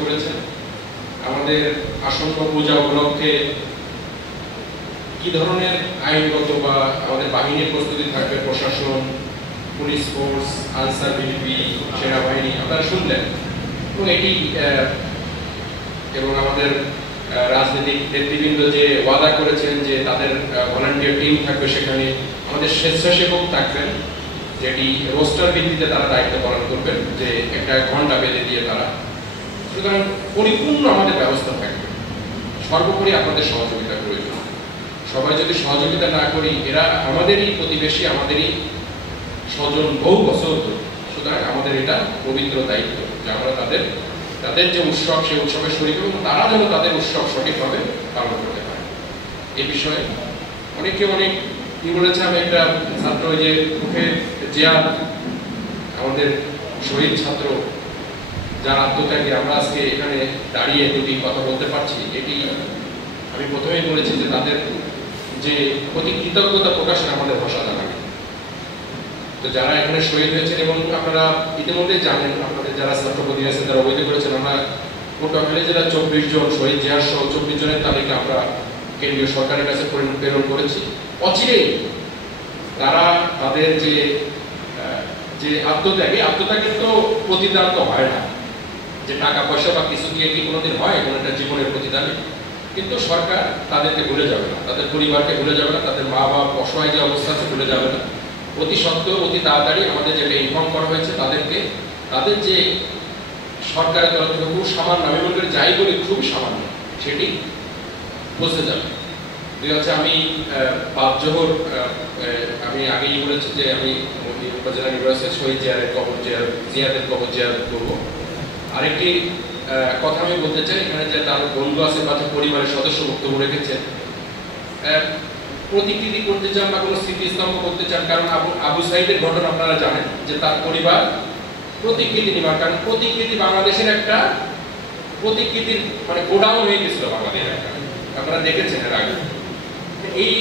করেছেন। আমাদের আসন্ন পূজা উপলক্ষে কি ধরনের আইনগত বা আমাদের বাহিনীর প্রস্তুতি থাকবে, প্রশাসন, পুলিশ ফোর্স, আনসার বিজিবি, সেনাবাহিনী আপনারা শুনলেন। এবং এটি এবং আমাদের রাজনৈতিক নেতৃবৃন্দ যে ওয়াদা করেছেন যে তাদের ভলান্টিয়ার টিম থাকবে, সেখানে আমাদের স্বেচ্ছাসেবক থাকবেন, যেটি রোস্টার ভিত্তিতে তারা দায়িত্ব পালন করবেন, যে একটা ঘন্টা বেঁধে দিয়ে তারা। সুতরাং পরিপূর্ণ আমাদের ব্যবস্থা থাকবে। সর্বোপরি আপনাদের সহযোগিতা প্রয়োজন। সবাই যদি সহযোগিতা না করি, এরা আমাদেরই প্রতিবেশী, আমাদেরই স্বজন, বহু বছর ধরে। সুতরাং আমাদের এটা পবিত্র দায়িত্ব যে আমরা তাদের যে উৎসব, সেই উৎসবের শরীর এবং তারা যেন তাদের উৎসব সঠিকভাবে পালন করতে পারে। এই বিষয়ে অনেকে অনেক কি বলেছে। আমি একটা ছাত্র, যে মুখে জিয়াদ, আমাদের শহীদ ছাত্র যার আত্মত্যাগী আমরা আজকে এখানে দাঁড়িয়ে দুটি কথা বলতে পারছি, এটি আমি প্রথমেই বলেছি যে তাদের যে প্রতি কৃতজ্ঞতা প্রকাশের আমাদের ভাষা জানা নেই। তো যারা এখানে শহীদ হয়েছেন, এবং আপনারা ইতিমধ্যে জানেন, আপনাদের যারা ছাত্রপতি আছেন তারা অবহিত করেছেন, আমরা পটুয়াখালী জেলার 24 জন শহীদ জিয়ার সহ 24 জনের তালিকা আমরা কেন্দ্রীয় সরকারের কাছে প্রেরণ করেছি। অচিরেই তারা তাদের যে আত্মত্যাগের তো প্রতিদান তো হয় না, যে টাকা পয়সা বা কিছু দিয়ে কি কোনোদিন হয়, কোনো একটা জীবনের প্রতিদানে। কিন্তু সরকার তাদেরকে ভুলে যাবে না, তাদের পরিবারকে ভুলে যাবে না, তাদের মা বাপ অসহায় যে অবস্থা আছে ভুলে যাবে না। অতি সত্ত্বেও অতি তাড়াতাড়ি আমাদের যেটা ইনফর্ম করা হয়েছে, তাদেরকে তাদের যে সরকারের তরফ থেকে খুব সামান্য, আমি মনে করি যাই বলি খুব সামান্য, সেটি বুঝতে যাবে। আমি 5 জোহর আমি আগেই বলেছি যে আমি উপজেলা নির্বাচনে শহীদ জিয়াদের কবর জিয়ারত করবো। আরেকটি কথা আমি বলতে চাই, এখানে যে তার বন্ধু আছে বা পরিবারের সদস্য বক্তব্য রেখেছেন, প্রতিকৃতি করতে চান বা কোনো স্মৃতিস্তম্ভ করতে চান, কারণ আবু সাইদের ঘটনা আপনারা জানেন যে তার পরিবার প্রতিকৃতি নির্মাণ, কারণ প্রতিকৃতি বাংলাদেশের একটা প্রতিকৃতির মানে গোডাউন হয়ে গেছিল বাংলাদেশের একটা, আপনারা দেখেছেন এর আগে। এই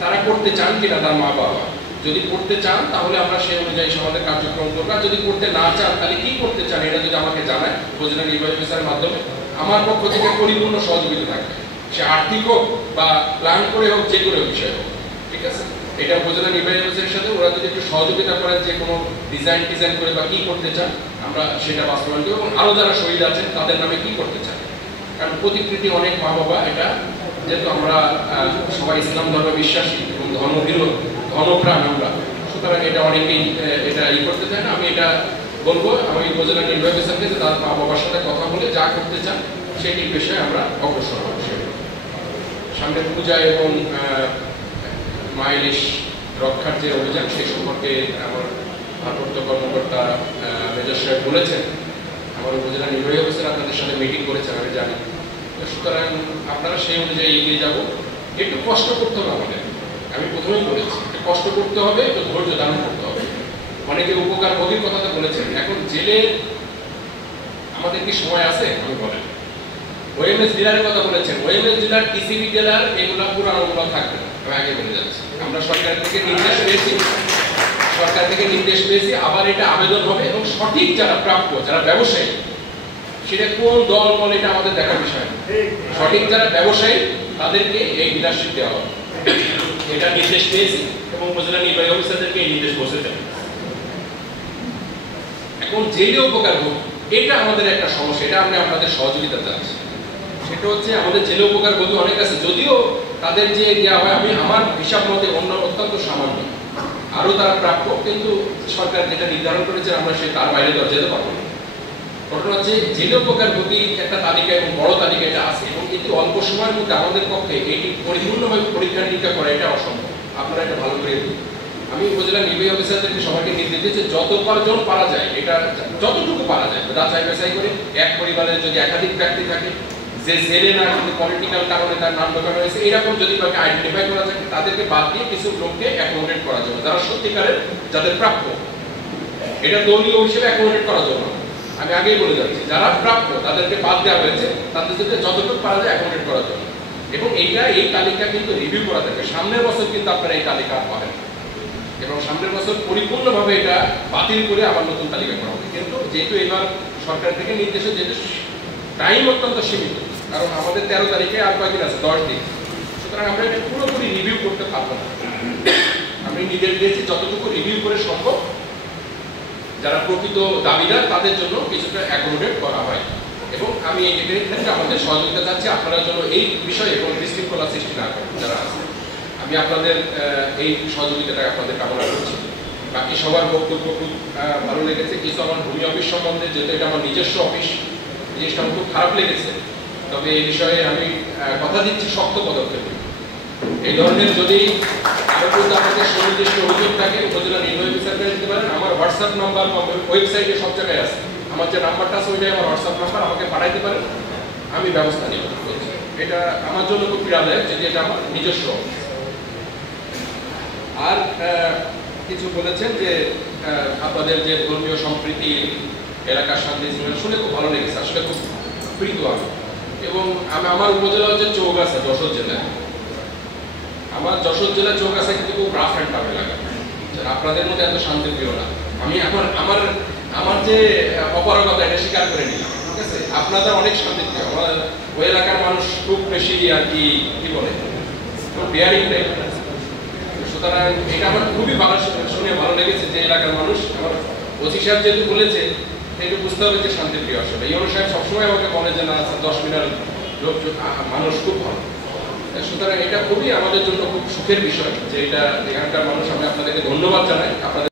তারা করতে চান কিনা তার মা বাবা, যদি করতে চান তাহলে আমরা সেই অনুযায়ী আমাদের কার্যক্রম করবো, আর যদি করতে না চান তাহলে কি করতে চান এটা যদি আমাকে জানায় উপজেলা নির্বাহী অফিসারের মাধ্যমে, আমার পক্ষ থেকে পরিপূর্ণ সহযোগিতা থাকবে। সে আর্থিক হোক বা প্ল্যান করে হোক, যে কোনো বিষয় হোক, ঠিক আছে। এটা উপজেলা নির্বাহী অফিসারের সাথে ওরা যদি একটু সহযোগিতা করেন, যে কোনো ডিজাইন করে বা কি করতে চান, আমরা সেটা বাস্তবায়ন করবো। এবং আরো যারা শহীদ আছেন তাদের নামে কি করতে চান, কারণ প্রতিকৃতি অনেক মা বাবা, এটা যেহেতু আমরা সবাই ইসলাম ধর্মে বিশ্বাসী এবং ধর্মপ্রাণ আমরা, সুতরাং এটা অনেকেই এটা করতে চায় না। আমি এটা বলবো, আমি উপজেলা নির্বাহী অফিসারকে যে তার মা বাবার সাথে কথা বলে যা করতে চান সেটি বিষয়ে আমরা অগ্রসর হব। সামনে পূজা এবং মাইলিশ রক্ষার যে অভিযান, সেই সম্পর্কে আমার ভারপ্রাপ্ত কর্মকর্তা মেজর সাহেব বলেছেন, আমার উপজেলা নির্বাহী অফিসার আপনাদের সাথে মিটিং করেছেন আমি জানি। সুতরাং আপনারা সেই অনুযায়ী এগিয়ে যাব। একটু কষ্ট করতে হবে আমাদের, আমি প্রথমেই বলেছি, একটু কষ্ট করতে হবে, একটু ধৈর্য ধারণ করতে হবে। অনেকে উপকার ভোগীর কথা তো বলেছেন, এখন জেলে আমাদের কি সময় আছে? আমি বলেন। ওএমএস ডিলারের কথা বলেছেন, ওএমএস ডিলার, টিসিবি ডিলার, এগুলা পুরানোগুলো থাকবে না, আমি আগে বলে যাচ্ছি। আমরা সরকার থেকে নির্দেশ পেয়েছি, আবার এটা আবেদন হবে এবং সঠিক যারা প্রাপ্য, যারা ব্যবসায়ী, সেটা কোন দল বলে এটা আমাদের দেখার বিষয় না। সঠিক যারা ব্যবসায়ী তাদেরকে এই ডিলারশিপ দেওয়া হবে, এটা নির্দেশ পেয়েছি এবং উপজেলা নির্বাহী অফিসারদেরকে এই নির্দেশ বসেছে। এখন জেলে উপকার হোক, এটা আমাদের একটা সমস্যা, এটা আমরা আপনাদের সহযোগিতা চাচ্ছি। সেটা হচ্ছে আমাদের জেলে উপকার বলতে অনেক আছে, যদিও তাদের যে দেওয়া হয়, আমি আমার হিসাব মতে অত্যন্ত সামান্য, আরো তারা প্রাপ্য, কিন্তু সরকার যেটা নির্ধারণ করেছে আমরা তার বাইরে যেতে পারবো না। ঘটনা হচ্ছে জেলে উপকার প্রতি একটা তালিকা এবং বড় তালিকা এটা আছে, এবং কিন্তু অল্প সময়ের মধ্যে আমাদের পক্ষে এটি পরিপূর্ণভাবে পরীক্ষা নিরীক্ষা করা এটা অসম্ভব। আপনারা এটা ভালো করে দিন। আমি উপজেলা নির্বাহী অফিসারদেরকে সবাইকে নির্দেশ দিচ্ছি, যত জন পারা যায়, এটা যতটুকু পারা যায় যাচাই বাছাই করে, এক পরিবারে যদি একাধিক ব্যক্তি থাকে, যে জেলে না কিন্তু পলিটিক্যাল কারণে তার নাম ঢোকানো হয়েছে, এরকম যদি কাউকে আইডেন্টিফাই করা যায়, তাদেরকে বাদ দিয়ে কিছু লোককে অ্যাকোমোডেট করা যাবে, যারা সত্যিকারের যাদের প্রাপ্য, এটা দলীয় হিসেবে অ্যাকোমোডেট করা যাবে না। আমি আগেই বলে যাচ্ছি, যারা প্রাপ্য তাদেরকে বাদ দেওয়া হয়েছে, তাদেরকে যতটুকু পারা যায় অ্যাকোমোডেট করা যাবে। এবং এই তালিকা কিন্তু রিভিউ করা থাকবে, সামনের বছর কিন্তু আপনারা এই তালিকা পাবেন, এবং সামনের বছর পরিপূর্ণভাবে এটা বাতিল করে আবার নতুন তালিকা করা হবে। কিন্তু যেহেতু এবার সরকার থেকে নির্দেশে যেহেতু টাইম অত্যন্ত সীমিত, কারণ আমাদের 13 তারিখে আর কয়েকদিন আছে, 10 দিন। সুতরাং আমরা এটা পুরোপুরি রিভিউ করতে পারবো না। আমি নিজের দিয়েছি যতটুকু রিভিউ করে সম্ভব, যারা প্রকৃত দাবিদার তাদের জন্য কিছুটা অ্যাকোমোডেট করা হয়। এবং আমি এই ক্ষেত্রে আমাদের সহযোগিতা চাচ্ছি, আপনারা যেন এই বিষয়ে কোনো বিশৃঙ্খলা সৃষ্টি না করেন যারা আছে। আমি আপনাদের এই সহযোগিতাটা আপনাদের কামনা করছি। বাকি সবার বক্তব্য খুব ভালো লেগেছে। কিছু আমার ভূমি অফিস সম্বন্ধে, যেহেতু এটা আমার নিজস্ব অফিস, জিনিসটা আমার খুব খারাপ লেগেছে। তবে এই বিষয়ে আমি কথা দিচ্ছি শক্ত পদক্ষেপ। এই ধরনের যদি আরো পর্যন্ত আমাদের সুনির্দিষ্ট অভিযোগ থাকে, উপজেলা নির্বাহী অফিসারকে দিতে পারেন। আমার হোয়াটসঅ্যাপ নাম্বার ওয়েবসাইটে সব জায়গায় আছে। আমার যে নাম্বারটা আছে ওইটাই আমার হোয়াটসঅ্যাপ নাম্বার, আমাকে পাঠাইতে পারেন, আমি ব্যবস্থা নিব। এটা আমার জন্য খুব পীড়াদায়ক, যদি এটা আমার নিজস্ব অফিস। আর কিছু বলেছেন যে আপনাদের যে ধর্মীয় সম্প্রীতি, এলাকার শান্তি শুনে খুব ভালো লেগেছে। আসলে খুব প্রীত আমি। এবং আমার উপজেলা হচ্ছে চৌগাছা, যশোর জেলায়। আমার যশোর জেলা চৌগাছা কিন্তু খুব রাফ অ্যান্ড টাফ এলাকা, আপনাদের মধ্যে এত শান্তিপ্রিয় না। আমি এখন আমার যে অপারগতা এটা স্বীকার করে নিলাম, ঠিক আছে? আপনাদের অনেক শান্তিপ্রিয়। আমার ওই এলাকার মানুষ খুব বেশি আর কি বলে, খুব বেয়ারিং টাইপ। সুতরাং এটা আমার খুবই ভালো, শুনে ভালো লেগেছে যে এলাকার মানুষ। আমার ওসি সাহেব যেহেতু বলেছে, একটু বুঝতে হবে যে শান্তিপ্রিয়। আসলে ইউনো সাহেব সবসময় আমাকে বলে যে না, 10 মিনার লোক মানুষ খুব ভালো। সুতরাং এটা খুবই আমাদের জন্য খুব সুখের বিষয় যে এটা এখানকার মানুষ। আমি আপনাদেরকে ধন্যবাদ জানাই। আপনাদের